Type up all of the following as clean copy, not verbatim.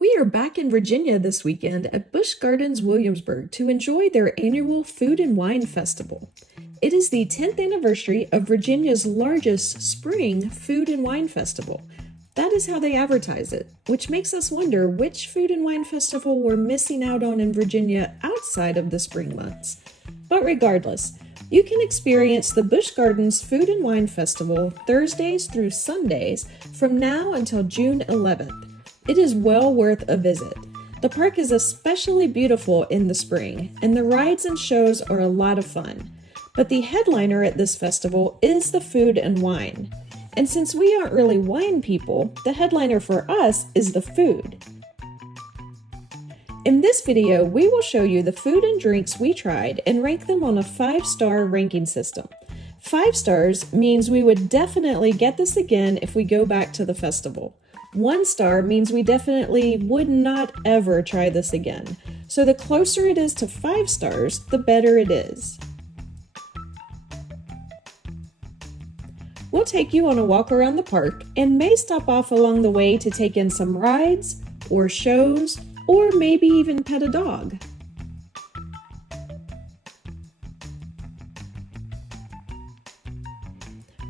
We are back in Virginia this weekend at Busch Gardens Williamsburg to enjoy their annual Food and Wine Festival. It is the 10th anniversary of Virginia's largest spring food and wine festival. That is how they advertise it, which makes us wonder which food and wine festival we're missing out on in Virginia outside of the spring months. But regardless, you can experience the Busch Gardens Food and Wine Festival Thursdays through Sundays from now until June 11th. It is well worth a visit. The park is especially beautiful in the spring, and the rides and shows are a lot of fun. But the headliner at this festival is the food and wine. And since we aren't really wine people, the headliner for us is the food. In this video, we will show you the food and drinks we tried and rank them on a 5-star ranking system. 5 stars means we would definitely get this again if we go back to the festival. 1 star means we definitely would not ever try this again. So the closer it is to 5 stars, the better it is. We'll take you on a walk around the park and may stop off along the way to take in some rides or shows or maybe even pet a dog.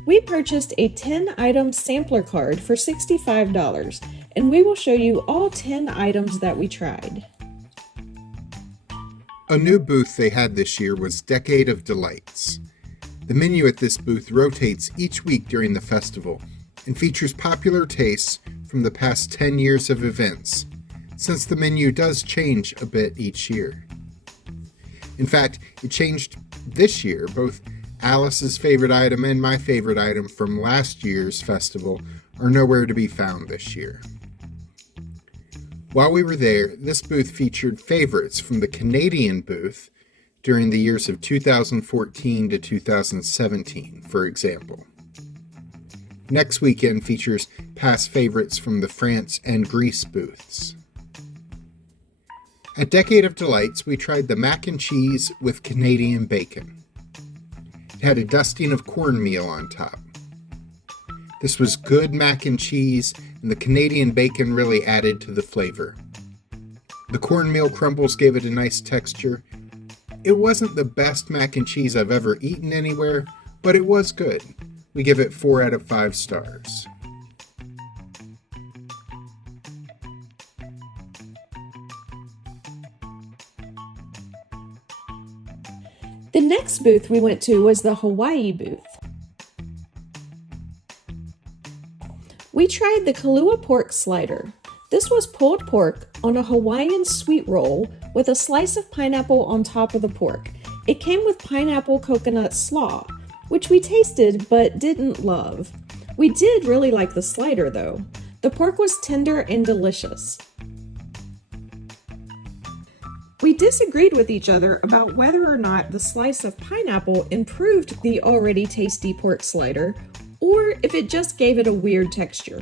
We purchased a 10-item sampler card for $65, and we will show you all 10 items that we tried. A new booth they had this year was Decade of Delights. The menu at this booth rotates each week during the festival and features popular tastes from the past 10 years of events, since the menu does change a bit each year. In fact, it changed this year. Both Alice's favorite item and my favorite item from last year's festival are nowhere to be found this year. While we were there, this booth featured favorites from the Canadian booth during the years of 2014 to 2017, for example. Next weekend features past favorites from the France and Greece booths. At Decade of Delights, we tried the mac and cheese with Canadian bacon. It had a dusting of cornmeal on top. This was good mac and cheese, and the Canadian bacon really added to the flavor. The cornmeal crumbles gave it a nice texture. It wasn't the best mac and cheese I've ever eaten anywhere, but it was good. We give it 4 out of 5 stars. The next booth we went to was the Hawaii booth. We tried the Kahlua pork slider. This was pulled pork on a Hawaiian sweet roll with a slice of pineapple on top of the pork. It came with pineapple coconut slaw, which we tasted but didn't love. We did really like the slider though. The pork was tender and delicious. We disagreed with each other about whether or not the slice of pineapple improved the already tasty pork slider, or if it just gave it a weird texture.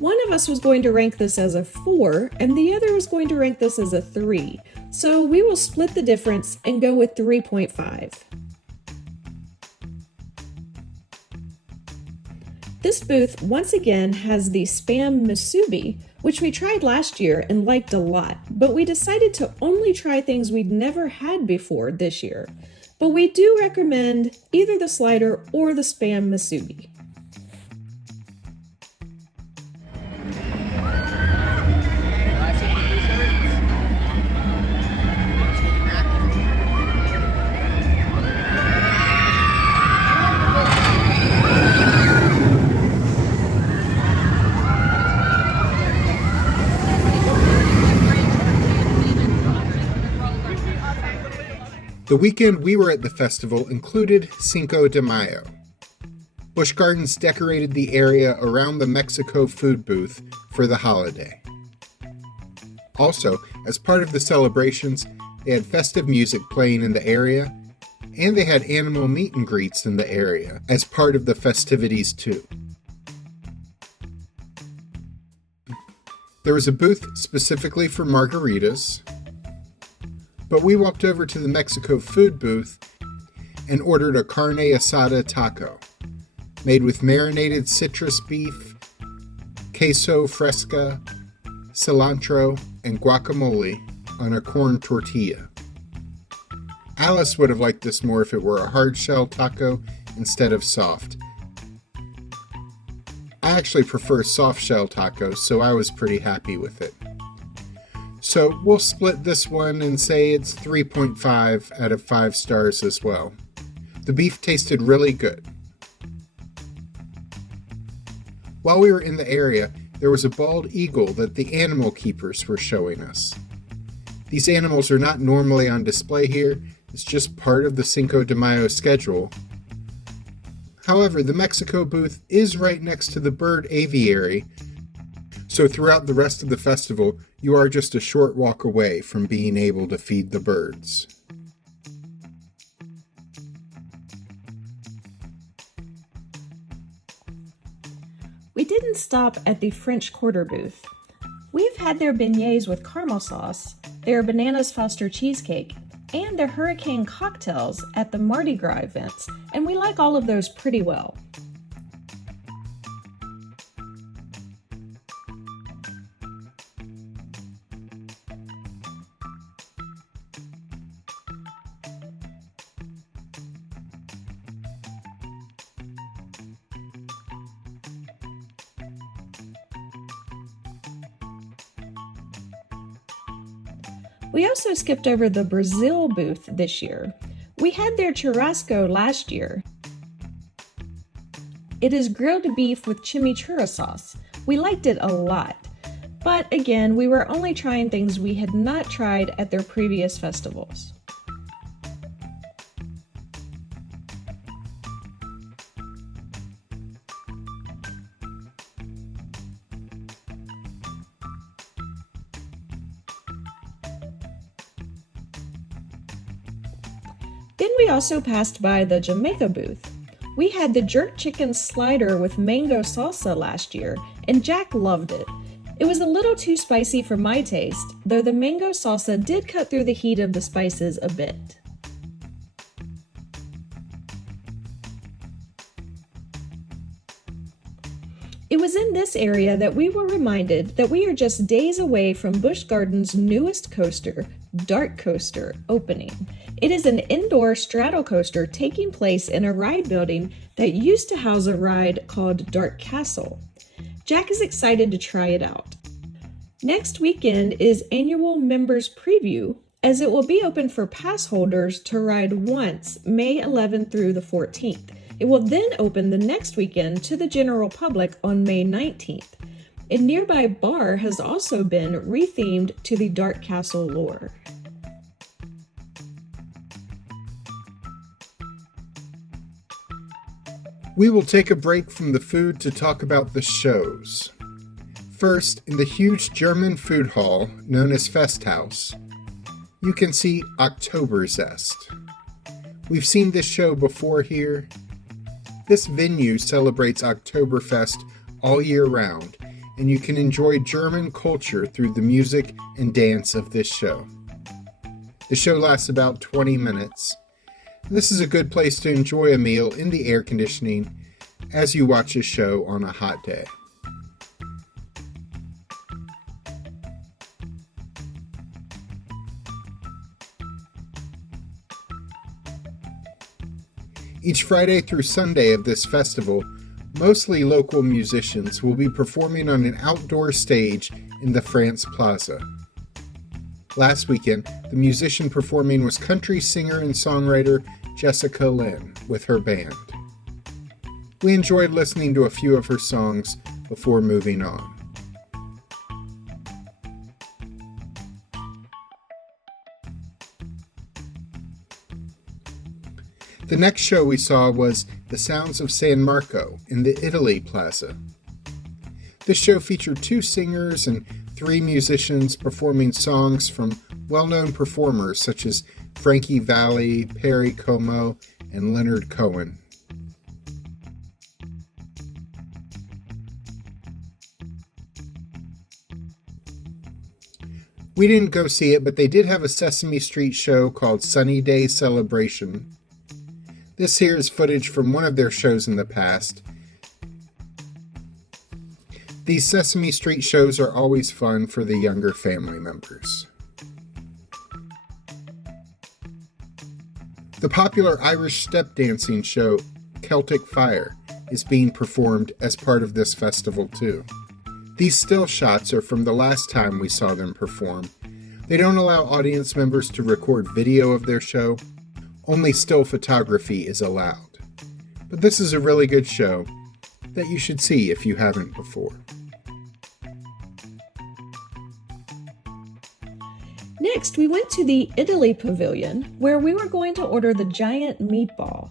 One of us was going to rank this as a 4, and the other was going to rank this as a 3, so we will split the difference and go with 3.5. This booth once again has the Spam Musubi, which we tried last year and liked a lot, but we decided to only try things we'd never had before this year. But we do recommend either the slider or the Spam Musubi. The weekend we were at the festival included Cinco de Mayo. Busch Gardens decorated the area around the Mexico food booth for the holiday. Also, as part of the celebrations, they had festive music playing in the area, and they had animal meet and greets in the area as part of the festivities too. There was a booth specifically for margaritas, but we walked over to the Mexico food booth and ordered a carne asada taco, made with marinated citrus beef, queso fresca, cilantro, and guacamole on a corn tortilla. Alice would have liked this more if it were a hard shell taco instead of soft. I actually prefer soft shell tacos, so I was pretty happy with it. So we'll split this one and say it's 3.5 out of 5 stars as well. The beef tasted really good. While we were in the area, there was a bald eagle that the animal keepers were showing us. These animals are not normally on display here, it's just part of the Cinco de Mayo schedule. However, the Mexico booth is right next to the bird aviary, so throughout the rest of the festival, you are just a short walk away from being able to feed the birds. We didn't stop at the French Quarter booth. We've had their beignets with caramel sauce, their Bananas Foster cheesecake, and their hurricane cocktails at the Mardi Gras events, and we like all of those pretty well. We also skipped over the Brazil booth this year. We had their churrasco last year. It is grilled beef with chimichurri sauce. We liked it a lot. But again, we were only trying things we had not tried at their previous festivals. Then we also passed by the Jamaica booth. We had the jerk chicken slider with mango salsa last year, and Jack loved it. It was a little too spicy for my taste, though the mango salsa did cut through the heat of the spices a bit. It was in this area that we were reminded that we are just days away from Busch Gardens' newest coaster, Dark Coaster, opening. It is an indoor straddle coaster taking place in a ride building that used to house a ride called Dark Castle. Jack is excited to try it out. Next weekend is annual members preview, as it will be open for pass holders to ride once, May 11th through the 14th. It will then open the next weekend to the general public on May 19th. A nearby bar has also been rethemed to the Dark Castle lore. We will take a break from the food to talk about the shows. First, in the huge German food hall known as Festhaus, you can see Oktoberzest. We've seen this show before here. This venue celebrates Oktoberfest all year round, and you can enjoy German culture through the music and dance of this show. The show lasts about 20 minutes. This is a good place to enjoy a meal in the air conditioning as you watch a show on a hot day. Each Friday through Sunday of this festival, mostly local musicians will be performing on an outdoor stage in the France Plaza. Last weekend, the musician performing was country singer and songwriter Jessica Lynn with her band. We enjoyed listening to a few of her songs before moving on. The next show we saw was The Sounds of San Marco in the Italy Plaza. This show featured 2 singers and 3 musicians performing songs from well-known performers such as Frankie Valli, Perry Como, and Leonard Cohen. We didn't go see it, but they did have a Sesame Street show called Sunny Day Celebration. This here is footage from one of their shows in the past. These Sesame Street shows are always fun for the younger family members. The popular Irish step dancing show Celtic Fire is being performed as part of this festival too. These still shots are from the last time we saw them perform. They don't allow audience members to record video of their show. Only still photography is allowed. But this is a really good show that you should see if you haven't before. Next, we went to the Italy Pavilion, where we were going to order the giant meatball,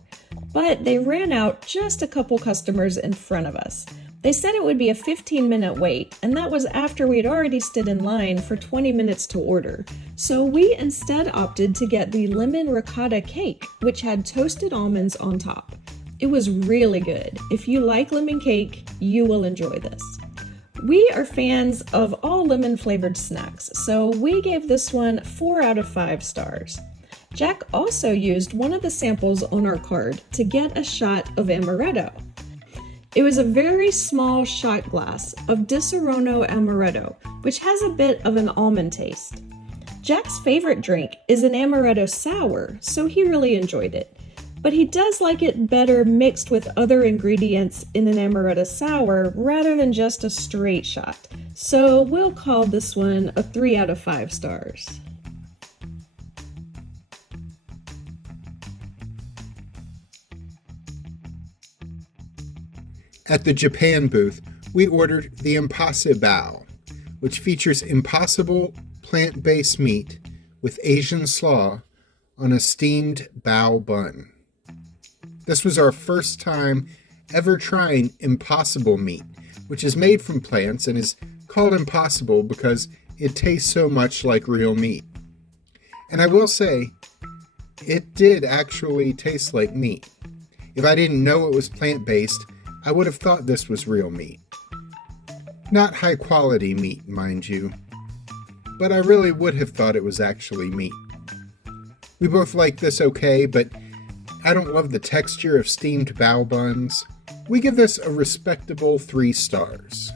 but they ran out just a couple customers in front of us. They said it would be a 15-minute wait, and that was after we had already stood in line for 20 minutes to order. So we instead opted to get the lemon ricotta cake, which had toasted almonds on top. It was really good. If you like lemon cake, you will enjoy this. We are fans of all lemon-flavored snacks, so we gave this one 4 out of 5 stars. Jack also used one of the samples on our card to get a shot of amaretto. It was a very small shot glass of Disaronno Amaretto, which has a bit of an almond taste. Jack's favorite drink is an amaretto sour, so he really enjoyed it. But he does like it better mixed with other ingredients in an amaretto sour rather than just a straight shot. So we'll call this one a 3 out of 5 stars. At the Japan booth, we ordered the Impossible, which features impossible plant-based meat with Asian slaw on a steamed bao bun. This was our first time ever trying impossible meat, which is made from plants and is called impossible because it tastes so much like real meat. And I will say, it did actually taste like meat. If I didn't know it was plant-based, I would have thought this was real meat. Not high quality meat, mind you, but I really would have thought it was actually meat. We both like this okay, but I don't love the texture of steamed bao buns. We give this a respectable 3 stars.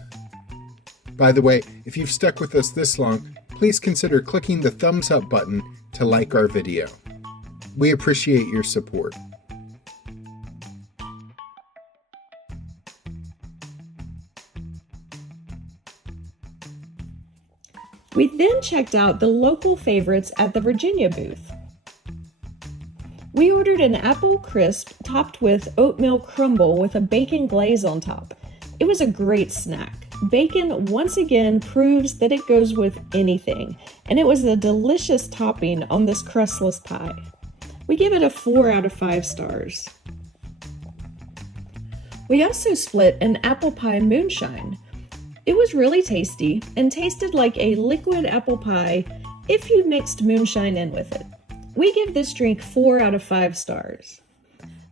By the way, if you've stuck with us this long, please consider clicking the thumbs up button to like our video. We appreciate your support. We then checked out the local favorites at the Virginia booth. We ordered an apple crisp topped with oatmeal crumble with a bacon glaze on top. It was a great snack. Bacon once again proves that it goes with anything, and it was a delicious topping on this crustless pie. We give it a 4 out of 5 stars. We also split an apple pie moonshine. It was really tasty and tasted like a liquid apple pie if you mixed moonshine in with it. We give this drink 4 out of 5 stars.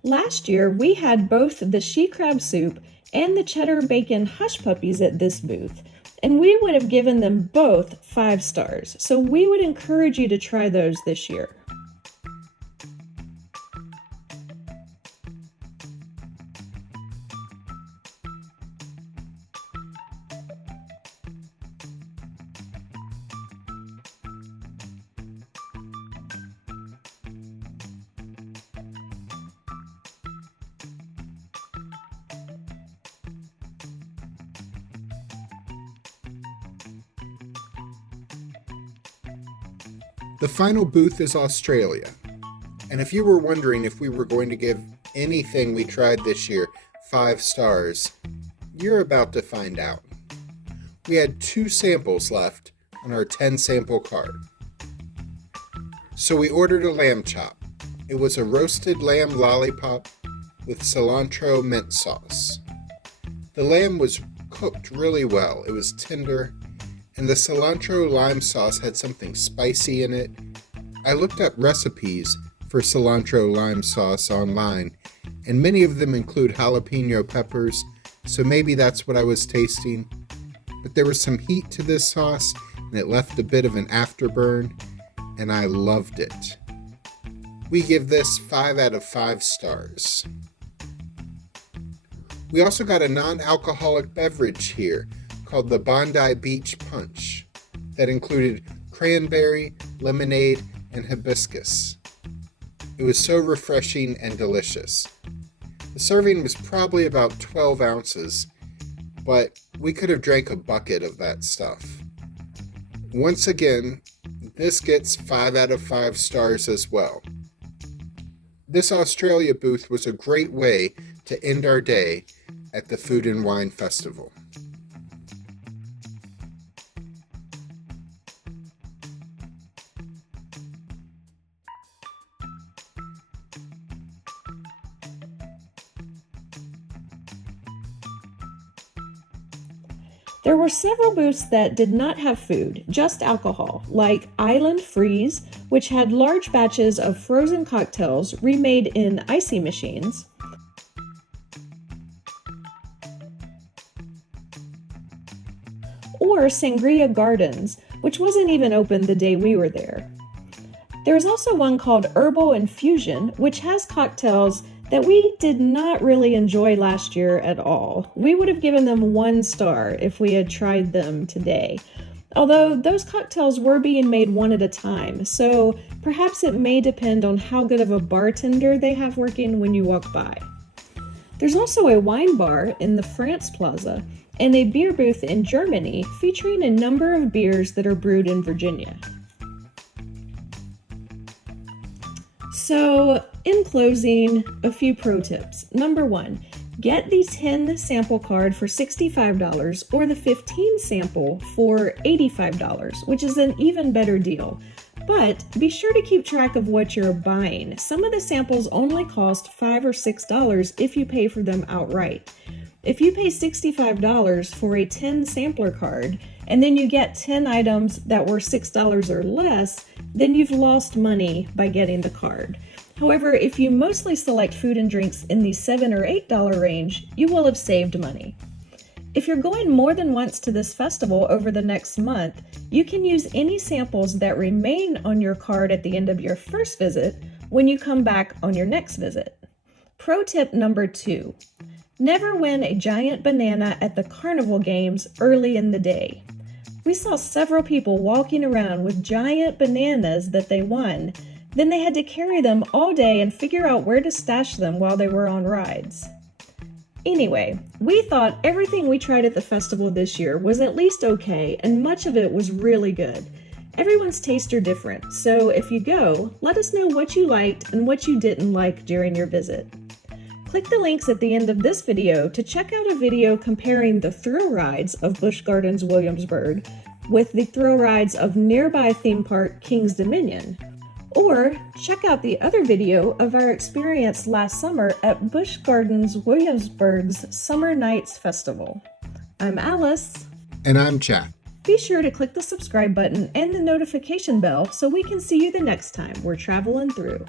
Last year, we had both the she crab soup and the cheddar bacon hush puppies at this booth, and we would have given them both 5 stars, so we would encourage you to try those this year. The final booth is Australia, and if you were wondering if we were going to give anything we tried this year 5 stars, you're about to find out. We had 2 samples left on our 10 sample card. So we ordered a lamb chop. It was a roasted lamb lollipop with cilantro mint sauce. The lamb was cooked really well. It was tender, and the cilantro lime sauce had something spicy in it. I looked up recipes for cilantro lime sauce online, and many of them include jalapeno peppers, so maybe that's what I was tasting. But there was some heat to this sauce, and it left a bit of an afterburn, and I loved it. We give this 5 out of 5 stars. We also got a non-alcoholic beverage here, called the Bondi Beach Punch that included cranberry, lemonade, and hibiscus. It was so refreshing and delicious. The serving was probably about 12 ounces, but we could have drank a bucket of that stuff. Once again, this gets 5 out of 5 stars as well. This Australia booth was a great way to end our day at the Food and Wine Festival. There were several booths that did not have food, just alcohol, like Island Freeze, which had large batches of frozen cocktails remade in icy machines, or Sangria Gardens, which wasn't even open the day we were there. There's also one called Herbal Infusion, which has cocktails that we did not really enjoy last year at all. We would have given them 1 star if we had tried them today. Although those cocktails were being made one at a time, so perhaps it may depend on how good of a bartender they have working when you walk by. There's also a wine bar in the France Plaza and a beer booth in Germany featuring a number of beers that are brewed in Virginia. So, in closing, a few pro tips. Number 1, get the 10 sample card for $65 or the 15 sample for $85, which is an even better deal. But be sure to keep track of what you're buying. Some of the samples only cost $5 or $6 if you pay for them outright. If you pay $65 for a 10 sampler card and then you get 10 items that were $6 or less, then you've lost money by getting the card. However, if you mostly select food and drinks in the $7 or $8 range, you will have saved money. If you're going more than once to this festival over the next month, you can use any samples that remain on your card at the end of your first visit when you come back on your next visit. Pro tip number 2. Never win a giant banana at the carnival games early in the day. We saw several people walking around with giant bananas that they won. Then they had to carry them all day and figure out where to stash them while they were on rides. Anyway, we thought everything we tried at the festival this year was at least okay, and much of it was really good. Everyone's tastes are different, so if you go, let us know what you liked and what you didn't like during your visit. Click the links at the end of this video to check out a video comparing the thrill rides of Busch Gardens Williamsburg with the thrill rides of nearby theme park King's Dominion. Or check out the other video of our experience last summer at Busch Gardens Williamsburg's Summer Nights Festival. I'm Alice. And I'm Chad. Be sure to click the subscribe button and the notification bell so we can see you the next time we're traveling through.